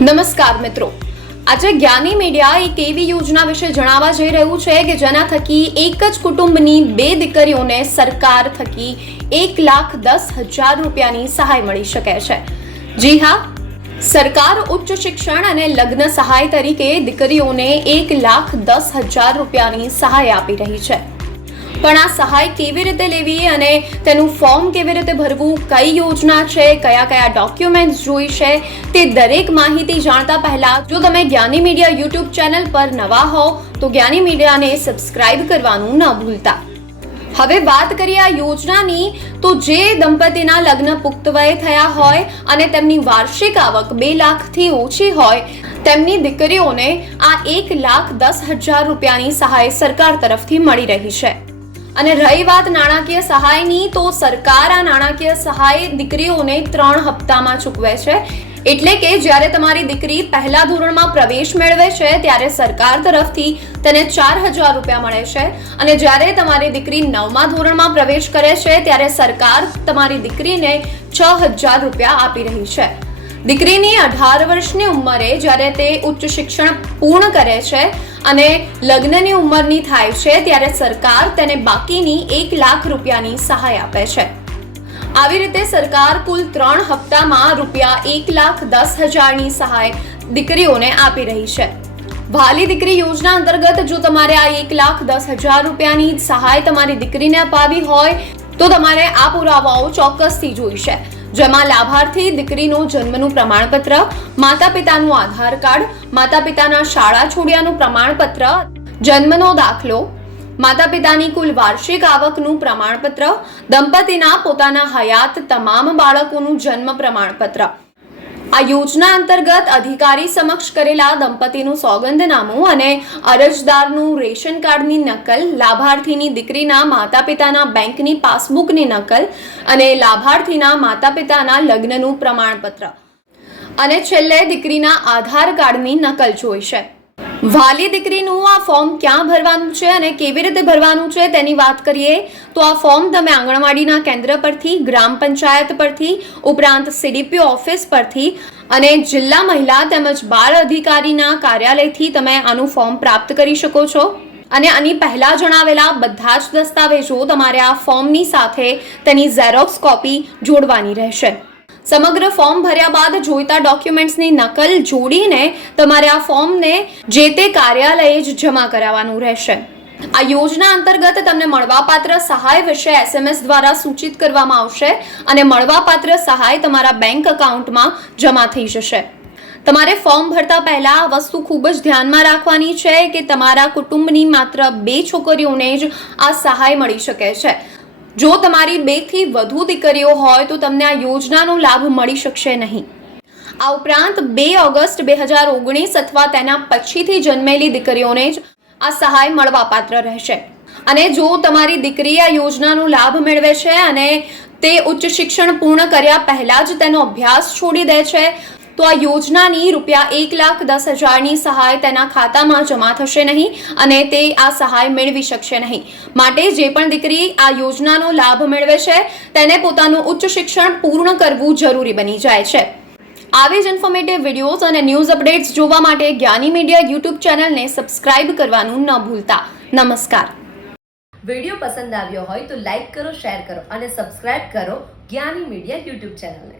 નમસ્કાર મિત્રો. આજે જ્ઞાની મીડિયા એક એવી યોજના વિશે જણાવવા જઈ રહ્યું છે કે જેના થકી એક જ કુટુંબની બે દીકરીઓને સરકાર થકી એક લાખ દસ હજાર રૂપિયાની સહાય મળી શકે છે. જી હા, સરકાર ઉચ્ચ શિક્ષણ અને લગ્ન સહાય તરીકે દીકરીઓને એક લાખ દસ હજાર રૂપિયાની સહાય આપી રહી છે. પણ આ સહાય કેવી રીતે લેવી અને તેનું ફોર્મ કેવી રીતે ભરવું, કઈ યોજના છે, કયા કયા ડોક્યુમેન્ટ્સ જોઈશે તે દરેક માહિતી જાણતા પહેલા જો તમે જ્ઞાની મીડિયા યુટ્યુબ ચેનલ પર નવા હો, તો જ્ઞાની મીડિયાને સબસ્ક્રાઇબ કરવાનું ન ભૂલતા. હવે વાત કરીએ આ યોજનાની, તો જે દંપતીના લગ્ન પુખ્ત વયે થયા હોય અને તેમની વાર્ષિક આવક બે લાખથી ઓછી હોય, તેમની દીકરીઓને આ એક લાખ દસ હજાર રૂપિયાની સહાય સરકાર તરફથી મળી રહી છે. અને રહી વાત નાણાકીય સહાયની, તો સરકાર આ નાણાકીય સહાય દીકરીઓને ત્રણ હપ્તામાં ચૂકવે છે. એટલે કે જ્યારે તમારી દીકરી પહેલા ધોરણમાં પ્રવેશ મેળવે છે, ત્યારે સરકાર તરફથી તેને ચાર હજાર રૂપિયા મળે છે. અને જ્યારે તમારી દીકરી નવમા ધોરણમાં પ્રવેશ કરે છે, ત્યારે સરકાર તમારી દીકરીને છ હજાર રૂપિયા આપી રહી છે. દીકરીની અઢાર વર્ષની ઉંમરે જ્યારે તે ઉચ્ચ શિક્ષણ પૂર્ણ કરે છે અને લગ્નની ઉંમરની થાય છે ત્યારે સરકાર તેને બાકીની એક લાખ રૂપિયાની સહાય આપે છે. આવી રીતે સરકાર કુલ ત્રણ હપ્તામાં રૂપિયા એક લાખ દસ હજારની સહાય દીકરીઓને આપી રહી છે. વાલી દીકરી યોજના અંતર્ગત જો તમારે આ એક લાખ દસ હજાર રૂપિયાની સહાય તમારી દીકરીને અપાવી હોય તો તમારે આ પુરાવાઓ ચોક્કસથી જોઈશે. જેમાં લાભાર્થી દીકરીનું જન્મનું પ્રમાણપત્ર માતા પિતાનું આધાર કાર્ડ માતા પિતાના શાળા છોડ્યાનું પ્રમાણપત્ર, જન્મનો દાખલો માતા પિતાની કુલ વાર્ષિક આવકનું પ્રમાણપત્ર, દંપતીના પોતાના હયાત તમામ બાળકોનું જન્મ પ્રમાણપત્ર. આ યોજના અંતર્ગત અધિકારી સમક્ષ કરેલા દંપતીનું સોગંદનામું અને અરજદારનું રેશન કાર્ડની નકલ, લાભાર્થીની દીકરીના માતા પિતાના બેંકની પાસબુકની નકલ અને લાભાર્થીના માતા પિતાના લગ્નનું પ્રમાણપત્ર. અને છેલ્લે દીકરીના આધાર કાર્ડની નકલ જોઈશે વાલી દીકરીનું આ ફોર્મ ક્યાં ભરવાનું છે અને કેવી રીતે ભરવાનું છે તેની વાત કરીએ તો આ ફોર્મ તમે આંગણવાડીના કેન્દ્ર પરથી, ગ્રામ પંચાયત પરથી, ઉપરાંત સીડીપી ઓફિસ પરથી અને જિલ્લા મહિલા તેમજ બાળ અધિકારીના કાર્યાલયથી તમે આનું ફોર્મ પ્રાપ્ત કરી શકો છો. અને આની પહેલાં જણાવેલા બધા જ દસ્તાવેજો તમારે આ ફોર્મની સાથે તેની ઝેરોક્સ કોપી જોડવાની રહેશે. સમગ્ર ફોર્મ ભર્યા બાદ જોઈતા ડોક્યુમેન્ટ્સની નકલ જોડીને તમારે આ ફોર્મને જે તે કાર્યાલયે જ જમા કરાવવાનું રહેશે. આ યોજના અંતર્ગત તમને મળવાપાત્ર સહાય વિશે એસએમએસ દ્વારા સૂચિત કરવામાં આવશે અને મળવાપાત્ર સહાય તમારા બેંક એકાઉન્ટમાં જમા થઈ જશે. તમારે ફોર્મ ભરતા પહેલા આ વસ્તુ ખૂબ જ ધ્યાનમાં રાખવાની છે કે તમારા કુટુંબની માત્ર બે છોકરીઓને જ આ સહાય મળી શકે છે. જો તમારી બેથી વધુ દીકરીઓ હોય તો તમને આ યોજનાનો લાભ મળી શકશે નહીં. આ ઉપરાંત બે ઓગસ્ટ બે હજાર ઓગણીસ અથવા તેના પછીથી જન્મેલી દીકરીઓને જ આ સહાય મળવાપાત્ર રહેશે. અને જો તમારી દીકરી આ યોજનાનો લાભ મેળવે છે અને તે ઉચ્ચ શિક્ષણ પૂર્ણ કર્યા પહેલાં જ તેનો અભ્યાસ છોડી દે છે તો આ યોજનાની રૂપિયા એક લાખ દસ હજારની સહાય તેના ખાતામાં જમા થશે નહીં અને તે આ સહાય મેળવી શકશે નહીં. માટે જે પણ દીકરી આ યોજનાનો લાભ મેળવે છે, તેને પોતાનું ઉચ્ચ શિક્ષણ પૂર્ણ કરવું જરૂરી બની જાય છે. આવી જ ઇન્ફોર્મેટિવ વિડીયોઝ અને ન્યૂઝ અપડેટ્સ જોવા માટે જ્ઞાની મીડિયા યુટ્યુબ ચેનલને સબસ્ક્રાઇબ કરવાનું ન ભૂલતા. નમસ્કાર. વીડિયો પસંદ આવ્યો હોય તો લાઇક કરો શેર કરો અને સબસ્ક્રાઇબ કરો જ્ઞાની મીડિયા યુટ્યુબ ચેનલને